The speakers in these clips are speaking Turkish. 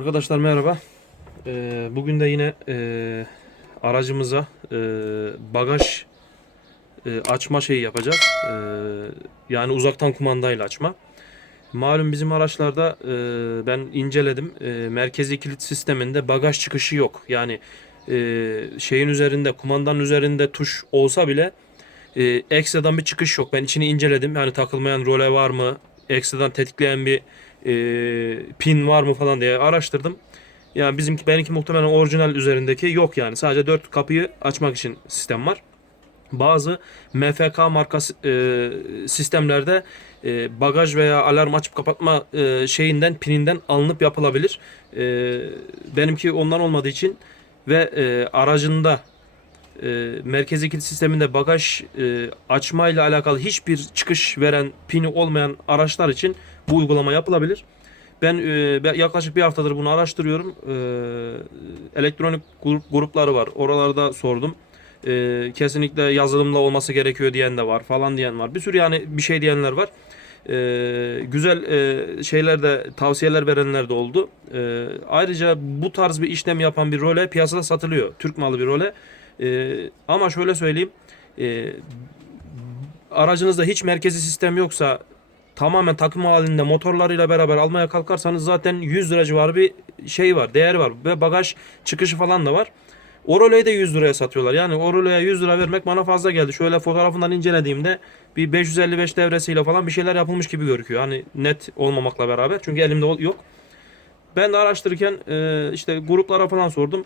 Arkadaşlar merhaba. Ee, bugün de yine e, aracımıza e, bagaj e, açma şeyi yapacağız. E, yani uzaktan kumandayla açma. Malum bizim araçlarda e, ben inceledim. E, merkezi kilit sisteminde bagaj çıkışı yok. Yani e, şeyin üzerinde, kumandanın üzerinde tuş olsa bile e, ekstradan bir çıkış yok. Ben içini inceledim. Yani takılmayan role var mı? Ekstradan tetikleyen bir e, pin var mı falan diye araştırdım. Yani bizimki benimki muhtemelen orijinal üzerindeki yok yani. Sadece dört kapıyı açmak için sistem var. Bazı MFK markası e, sistemlerde e, bagaj veya alarm açıp kapatma e, şeyinden pininden alınıp yapılabilir. E, benimki ondan olmadığı için ve e, aracında e, merkezi kilit sisteminde bagaj e, açmayla alakalı hiçbir çıkış veren pini olmayan araçlar için bu uygulama yapılabilir. Ben e, yaklaşık bir haftadır bunu araştırıyorum. E, elektronik grup, grupları var. Oralarda sordum. E, kesinlikle yazılımla olması gerekiyor diyen de var falan diyen var. Bir sürü yani bir şey diyenler var. E, güzel e, şeyler de tavsiyeler verenler de oldu. E, ayrıca bu tarz bir işlem yapan bir role piyasada satılıyor. Türk malı bir role. E, ama şöyle söyleyeyim. E, aracınızda hiç merkezi sistem yoksa tamamen takım halinde motorlarıyla beraber almaya kalkarsanız zaten 100 lira civarı bir şey var, değer var ve bagaj çıkışı falan da var. O roleyi de 100 liraya satıyorlar. Yani o roleye 100 lira vermek bana fazla geldi. Şöyle fotoğrafından incelediğimde bir 555 devresiyle falan bir şeyler yapılmış gibi gözüküyor. Hani net olmamakla beraber. Çünkü elimde yok. Ben de araştırırken e, işte gruplara falan sordum.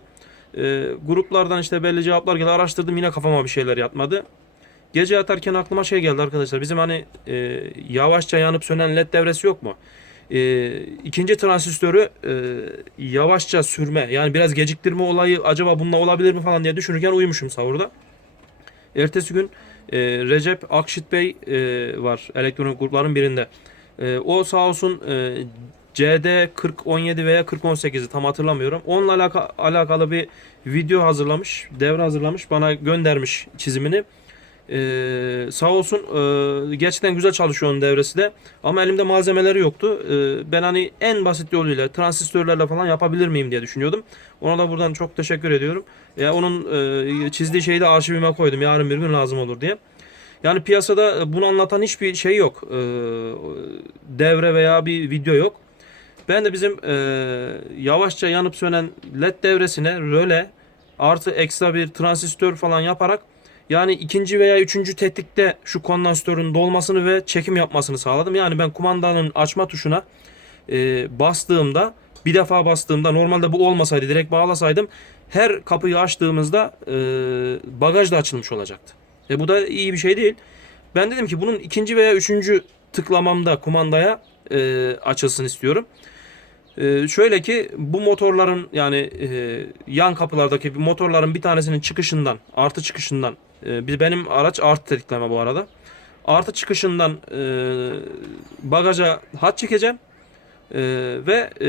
E, gruplardan işte belli cevaplar geldi. Araştırdım yine kafama bir şeyler yatmadı. Gece yatarken aklıma şey geldi arkadaşlar. Bizim hani e, yavaşça yanıp sönen led devresi yok mu? E, ikinci transistörü e, yavaşça sürme yani biraz geciktirme olayı acaba bununla olabilir mi falan diye düşünürken uyumuşum sahurda. Ertesi gün e, Recep Akşit Bey e, var elektronik grupların birinde. E, o sağ olsun e, CD 4017 veya 4018'i tam hatırlamıyorum. Onunla alaka, alakalı bir video hazırlamış, devre hazırlamış, bana göndermiş çizimini. Ee, sağ olsun e, gerçekten güzel çalışıyor onun devresi de ama elimde malzemeleri yoktu. Ee, ben hani en basit yoluyla transistörlerle falan yapabilir miyim diye düşünüyordum. Ona da buradan çok teşekkür ediyorum. Ya onun e, çizdiği şeyi de arşivime koydum. Yarın bir gün lazım olur diye. Yani piyasada bunu anlatan hiçbir şey yok. Ee, devre veya bir video yok. Ben de bizim e, yavaşça yanıp sönen led devresine röle artı ekstra bir transistör falan yaparak yani ikinci veya üçüncü tetikte şu kondansatörün dolmasını ve çekim yapmasını sağladım. Yani ben kumandanın açma tuşuna e, bastığımda bir defa bastığımda normalde bu olmasaydı direkt bağlasaydım her kapıyı açtığımızda e, bagaj da açılmış olacaktı. E bu da iyi bir şey değil. Ben dedim ki bunun ikinci veya üçüncü tıklamamda kumandaya e, açılsın istiyorum. Ee, şöyle ki bu motorların yani e, yan kapılardaki motorların bir tanesinin çıkışından artı çıkışından e, benim araç artı tetikleme bu arada. Artı çıkışından e, bagaja hat çekeceğim E, ve e,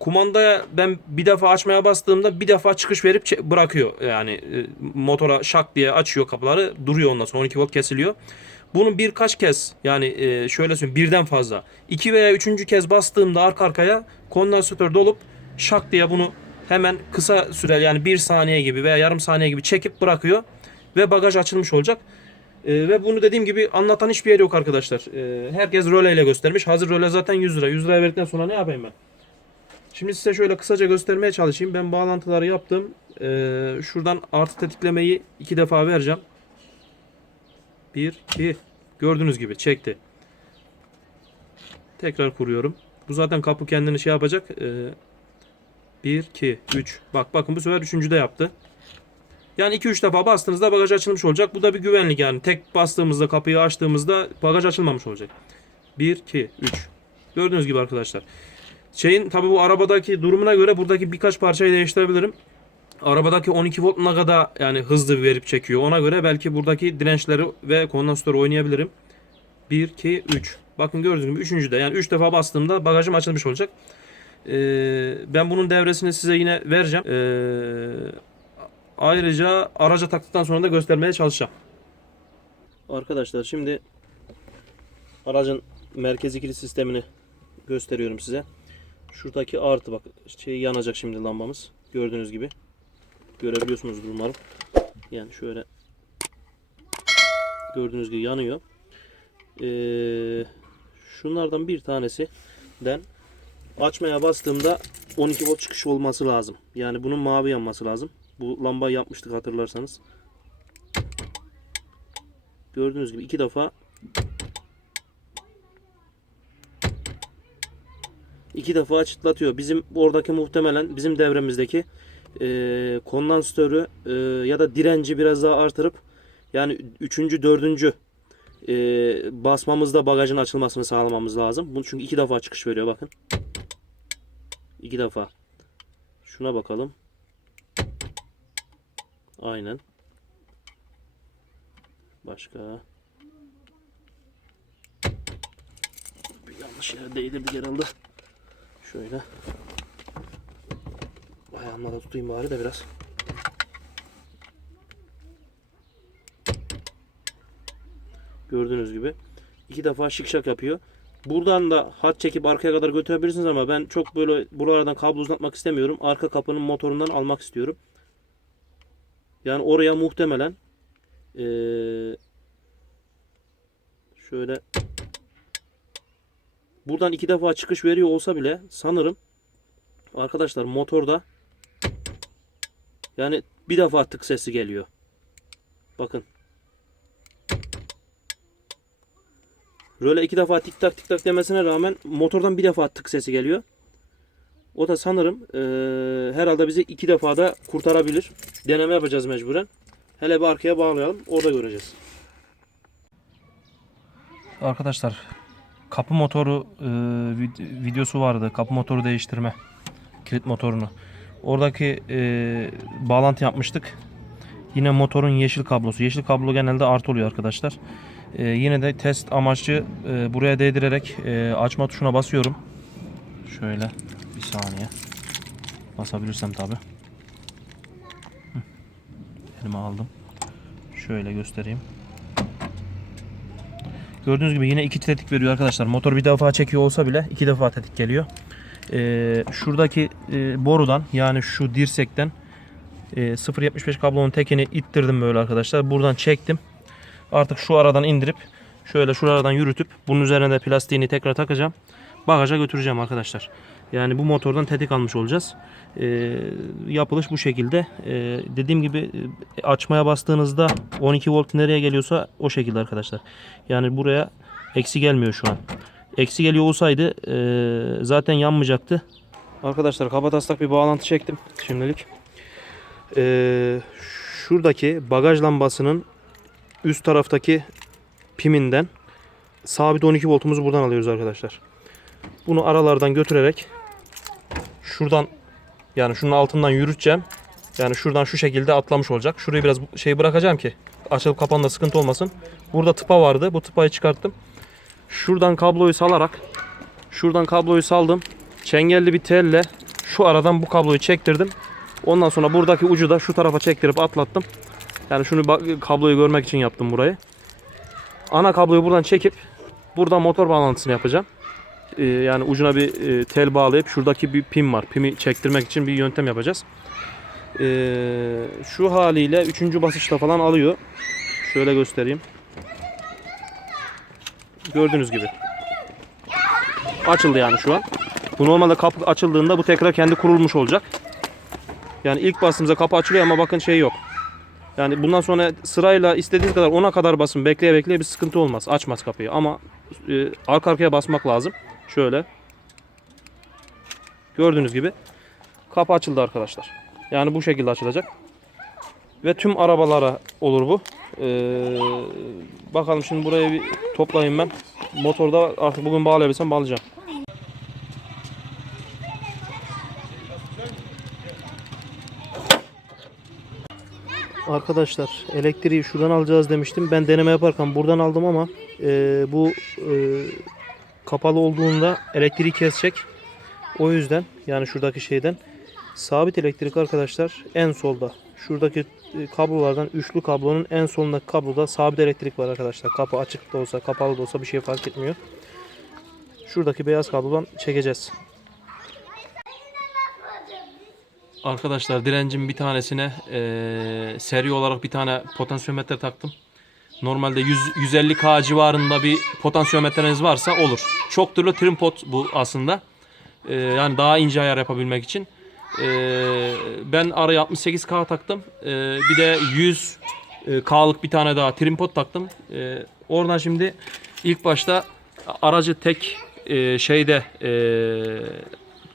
kumandaya ben bir defa açmaya bastığımda bir defa çıkış verip bırakıyor. Yani e, motora şak diye açıyor kapıları duruyor ondan sonra 12 volt kesiliyor. Bunu birkaç kez yani şöyle söyleyeyim birden fazla iki veya üçüncü kez bastığımda arka arkaya kondansatör dolup şak diye bunu hemen kısa süre yani bir saniye gibi veya yarım saniye gibi çekip bırakıyor ve bagaj açılmış olacak. E, ve bunu dediğim gibi anlatan hiçbir yer yok arkadaşlar. E, herkes röleyle göstermiş. Hazır röle zaten 100 lira. 100 liraya verdikten sonra ne yapayım ben? Şimdi size şöyle kısaca göstermeye çalışayım. Ben bağlantıları yaptım. E, şuradan artı tetiklemeyi iki defa vereceğim. 1, 2. Gördüğünüz gibi çekti. Tekrar kuruyorum. Bu zaten kapı kendini şey yapacak. 1, 2, 3. Bak bakın bu sefer üçüncüde yaptı. Yani 2-3 defa bastığınızda bagaj açılmış olacak. Bu da bir güvenlik yani. Tek bastığımızda kapıyı açtığımızda bagaj açılmamış olacak. 1, 2, 3. Gördüğünüz gibi arkadaşlar. Şeyin tabi bu arabadaki durumuna göre buradaki birkaç parçayı değiştirebilirim. Arabadaki 12 volt ne yani hızlı verip çekiyor. Ona göre belki buradaki dirençleri ve kondansatörü oynayabilirim. 1, 2, 3. Bakın gördüğünüz gibi üçüncüde yani 3 defa bastığımda bagajım açılmış olacak. Ee, ben bunun devresini size yine vereceğim. Ee, ayrıca araca taktıktan sonra da göstermeye çalışacağım. Arkadaşlar şimdi aracın merkezi kilit sistemini gösteriyorum size. Şuradaki artı bak şey yanacak şimdi lambamız. Gördüğünüz gibi. Görebiliyorsunuzdur umarım. Yani şöyle gördüğünüz gibi yanıyor. Ee, şunlardan bir tanesinden açmaya bastığımda 12 volt çıkış olması lazım. Yani bunun mavi yanması lazım. Bu lambayı yapmıştık hatırlarsanız. Gördüğünüz gibi iki defa iki defa çıtlatıyor. Bizim oradaki muhtemelen bizim devremizdeki e, kondansatörü e, ya da direnci biraz daha artırıp yani üçüncü, dördüncü e, basmamızda bagajın açılmasını sağlamamız lazım. Bunu çünkü iki defa çıkış veriyor bakın. İki defa. Şuna bakalım. Aynen. Başka. Bir yanlış yere değdirdik herhalde. Şöyle. Ayağımla da tutayım bari de biraz. Gördüğünüz gibi. iki defa şık şak yapıyor. Buradan da hat çekip arkaya kadar götürebilirsiniz ama ben çok böyle buralardan kablo uzatmak istemiyorum. Arka kapının motorundan almak istiyorum. Yani oraya muhtemelen eee, şöyle buradan iki defa çıkış veriyor olsa bile sanırım arkadaşlar motorda yani bir defa tık sesi geliyor. Bakın. Röle iki defa tik tak tik tak demesine rağmen motordan bir defa tık sesi geliyor. O da sanırım eee, herhalde bizi iki defa da kurtarabilir. Deneme yapacağız mecburen. Hele bir arkaya bağlayalım. Orada göreceğiz. Arkadaşlar kapı motoru e, vid- videosu vardı. Kapı motoru değiştirme. Kilit motorunu. Oradaki e, bağlantı yapmıştık. Yine motorun yeşil kablosu. Yeşil kablo genelde artı oluyor arkadaşlar. E, yine de test amaçlı e, buraya değdirerek e, açma tuşuna basıyorum. Şöyle saniye. Basabilirsem tabi. Elime aldım. Şöyle göstereyim. Gördüğünüz gibi yine iki tetik veriyor arkadaşlar. Motor bir defa çekiyor olsa bile iki defa tetik geliyor. Ee, şuradaki e, borudan yani şu dirsekten e, 0.75 kablonun tekini ittirdim böyle arkadaşlar. Buradan çektim. Artık şu aradan indirip şöyle şu aradan yürütüp bunun üzerine de plastiğini tekrar takacağım. Bagaja götüreceğim arkadaşlar. Yani bu motordan tetik almış olacağız. Ee, yapılış bu şekilde. Ee, dediğim gibi e, açmaya bastığınızda 12 volt nereye geliyorsa o şekilde arkadaşlar. Yani buraya eksi gelmiyor şu an. Eksi geliyor olsaydı e, zaten yanmayacaktı. Arkadaşlar kabataslak bir bağlantı çektim şimdilik. Ee, şuradaki bagaj lambasının üst taraftaki piminden sabit 12 voltumuzu buradan alıyoruz arkadaşlar. Bunu aralardan götürerek şuradan yani şunun altından yürüteceğim. Yani şuradan şu şekilde atlamış olacak. Şurayı biraz şey bırakacağım ki açılıp kapanında sıkıntı olmasın. Burada tıpa vardı. Bu tıpayı çıkarttım. Şuradan kabloyu salarak şuradan kabloyu saldım. Çengelli bir telle şu aradan bu kabloyu çektirdim. Ondan sonra buradaki ucu da şu tarafa çektirip atlattım. Yani şunu kabloyu görmek için yaptım burayı. Ana kabloyu buradan çekip buradan motor bağlantısını yapacağım. Ee, yani ucuna bir e, tel bağlayıp şuradaki bir pin var. Pimi çektirmek için bir yöntem yapacağız. Ee, şu haliyle 3. basışta falan alıyor. Şöyle göstereyim. Gördüğünüz gibi. Açıldı yani şu an. Bu normalde kapı açıldığında bu tekrar kendi kurulmuş olacak. Yani ilk bastığımızda kapı açılıyor ama bakın şey yok. Yani bundan sonra sırayla istediğiniz kadar ona kadar basın bekleye bekleye bir sıkıntı olmaz. Açmaz kapıyı ama e, arka arkaya basmak lazım. Şöyle. Gördüğünüz gibi kapı açıldı arkadaşlar. Yani bu şekilde açılacak. Ve tüm arabalara olur bu. Ee, bakalım şimdi buraya bir toplayayım ben. Motorda artık bugün bağlayabilsem bağlayacağım. Arkadaşlar elektriği şuradan alacağız demiştim. Ben deneme yaparken buradan aldım ama e, bu e, kapalı olduğunda elektriği kesecek. O yüzden yani şuradaki şeyden sabit elektrik arkadaşlar en solda. Şuradaki e, kablolardan üçlü kablonun en solundaki kabloda sabit elektrik var arkadaşlar. Kapı açık da olsa kapalı da olsa bir şey fark etmiyor. Şuradaki beyaz kablodan çekeceğiz. Arkadaşlar direncin bir tanesine eee, seri olarak bir tane potansiyometre taktım. Normalde 100 150K civarında bir potansiyometreniz varsa olur. Çok türlü trim pot bu aslında. Eee, yani daha ince ayar yapabilmek için. Eee, ben araya 68K taktım. Eee, bir de 100 e, bir tane daha trim pot taktım. Eee, oradan şimdi ilk başta aracı tek e, şeyde e,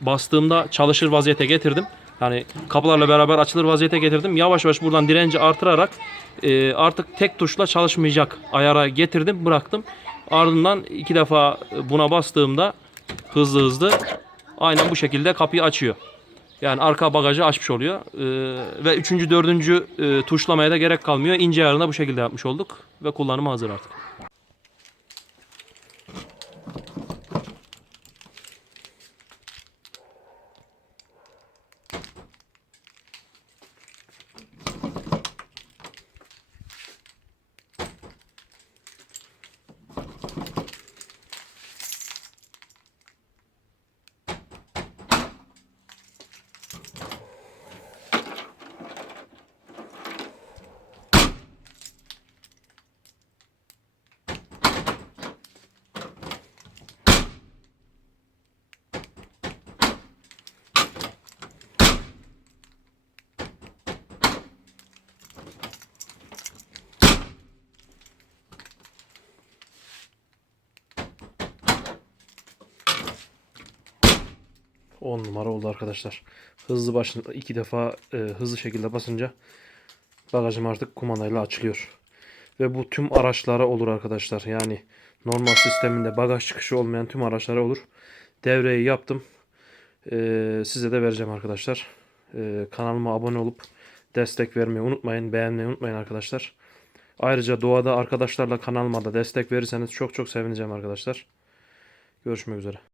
bastığımda çalışır vaziyete getirdim. Yani kapılarla beraber açılır vaziyete getirdim. Yavaş yavaş buradan direnci artırarak e, artık tek tuşla çalışmayacak ayara getirdim, bıraktım. Ardından iki defa buna bastığımda hızlı hızlı aynen bu şekilde kapıyı açıyor. Yani arka bagajı açmış oluyor. E, ve üçüncü, dördüncü e, tuşlamaya da gerek kalmıyor. İnce ayarını bu şekilde yapmış olduk ve kullanıma hazır artık. On numara oldu arkadaşlar. Hızlı başın iki defa e, hızlı şekilde basınca bagajım artık kumandayla açılıyor. Ve bu tüm araçlara olur arkadaşlar. Yani normal sisteminde bagaj çıkışı olmayan tüm araçlara olur. Devreyi yaptım. E, size de vereceğim arkadaşlar. E, kanalıma abone olup destek vermeyi unutmayın. Beğenmeyi unutmayın arkadaşlar. Ayrıca doğada arkadaşlarla kanalıma da destek verirseniz çok çok sevineceğim arkadaşlar. Görüşmek üzere.